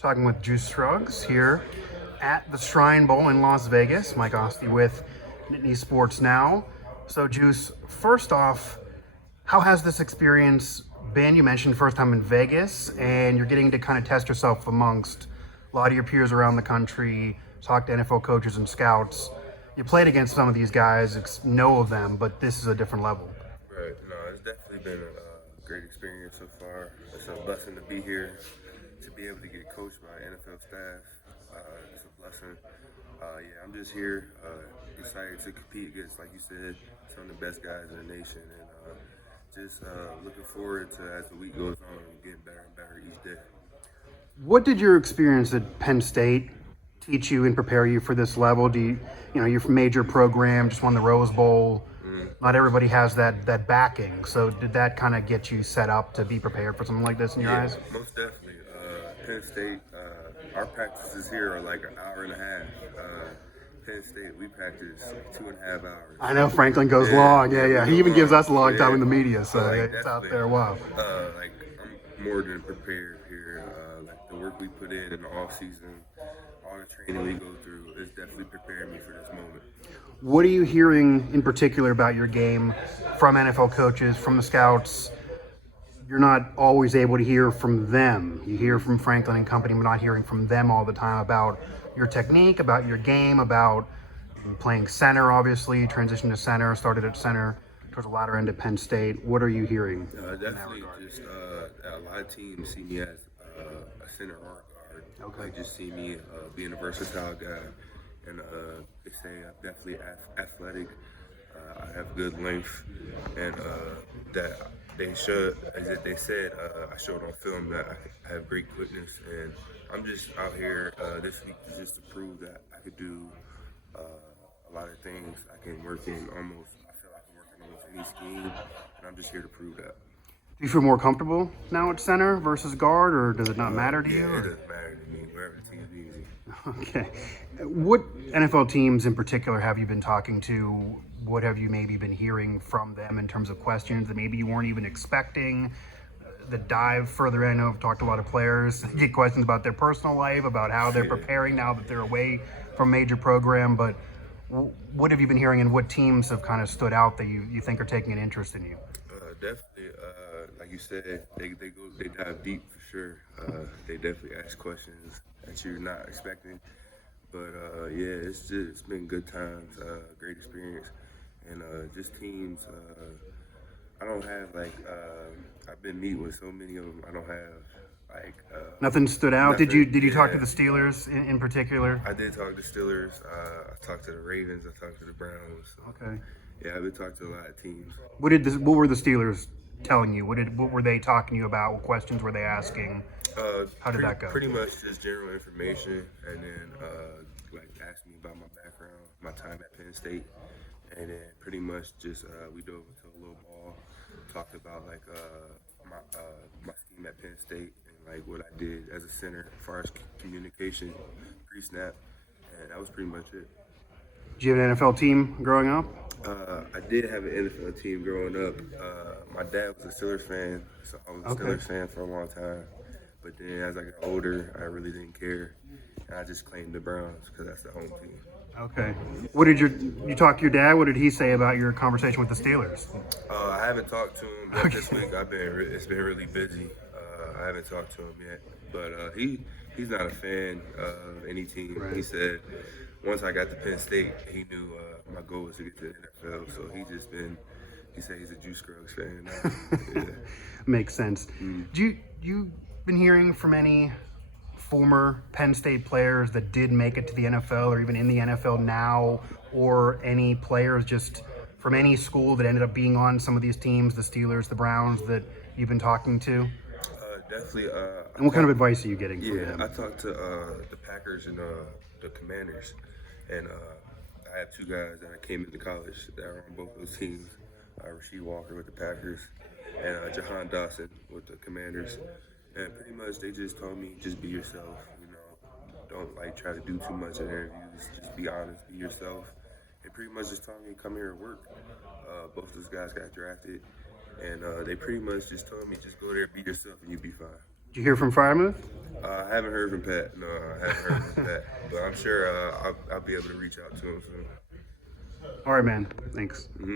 Talking with Juice Scruggs here at the Shrine Bowl in Las Vegas. Mike Asti with Nittany Sports Now. So, Juice, first off, how has this experience been? You mentioned first time in Vegas, and you're getting to kind of test yourself amongst a lot of your peers around the country, talk to NFL coaches and scouts. You played against some of these guys, know of them, but this is a different level. Right. No, it's definitely been a great experience so far. It's a blessing to be here, to be able to get coached by NFL staff. It's a blessing. Yeah, I'm just here, excited to compete against, like you said, some of the best guys in the nation, and just looking forward to, as the week goes on, getting better and better each day. What did your experience at Penn State teach you and prepare you for this level? You're from major program, just won the Rose Bowl. Not everybody has that backing. So did that kind of get you set up to be prepared for something like this in your eyes? Most definitely. Penn State, our practices here are like an hour and a half. Penn State, we practice 2.5 hours. I know Franklin goes long. Yeah. He even gives us a long time in the media, so it's out there. Wow. I'm more than prepared here. Like the work we put in the off season, all the training we go through is definitely preparing me for this moment. What are you hearing in particular about your game from NFL coaches, from the scouts? You're not always able to hear from them. You hear from Franklin and company, but not hearing from them all the time about your technique, about your game, about playing center, obviously, transition to center, started at center towards the latter end at Penn State. What are you hearing? Definitely just a lot of teams see me as a center or a guard. Okay. They just see me being a versatile guy. And they say I'm definitely athletic. I have good length, and that they should, as they said, I showed on film that I have great quickness, and I'm just out here this week just to prove that I could do a lot of things. I can work in almost. I feel I can work in almost any scheme, and I'm just here to prove that. Do you feel more comfortable now at center versus guard, or does it not matter to you? Yeah, it doesn't matter to me. Wherever the team's easy. Okay. What NFL teams in particular have you been talking to? What have you maybe been hearing from them in terms of questions that maybe you weren't even expecting? The dive further in, I've talked to a lot of players, get questions about their personal life, about how they're preparing now that they're away from a major program. But what have you been hearing, and what teams have kind of stood out that you think are taking an interest in you? Definitely, like you said, they dive deep for sure. They definitely ask questions that you're not expecting. But yeah, it's been good times, great experience, and just teams. I don't have I've been meeting with so many of them. I don't have Nothing stood out. nothing. Did you talk to the Steelers in particular? I did talk to Steelers. I talked to the Ravens. I talked to the Browns. So, Okay. yeah, I've been talking to a lot of teams. What were the Steelers telling you? What were they talking to you about? What questions were they asking? How did that go? Pretty much just general information, and then asked me about my background, my time at Penn State, and then pretty much just we dove into a little ball, talked about my scheme at Penn State and what I did as a center as far as communication, pre-snap, and that was pretty much it. Did you have an NFL team growing up? I did have an NFL team growing up. My dad was a Steelers fan, so I was a Steelers fan for a long time. But then as I got older, I really didn't care, and I just claimed the Browns because that's the home team. Okay. What did you talk to your dad? What did he say about your conversation with the Steelers? I haven't talked to him yet this week. It's been really busy. I haven't talked to him yet, but he's not a fan of any team. Right. He said once I got to Penn State, he knew my goal was to get to the NFL. So he said he's a Juice Scruggs fan. Yeah. Makes sense. Do you been hearing from any former Penn State players that did make it to the NFL or even in the NFL now, or any players just from any school that ended up being on some of these teams, the Steelers, the Browns, that you've been talking to? Definitely. And what kind of advice are you getting from them? I talked to the Packers and the Commanders, and I have two guys that I came into college that are on both those teams. Rasheed Walker with the Packers and Jahan Dawson with the Commanders. And pretty much they just told me, just be yourself, don't try to do too much in interviews, just be honest, be yourself. And pretty much just told me come here and work. Both of those guys got drafted, and they pretty much just told me just go there, be yourself, and you'll be fine. Did you hear from Fryermuth? I haven't heard from Pat. No, I haven't heard from Pat. But I'm sure I'll be able to reach out to him soon. All right, man. Thanks.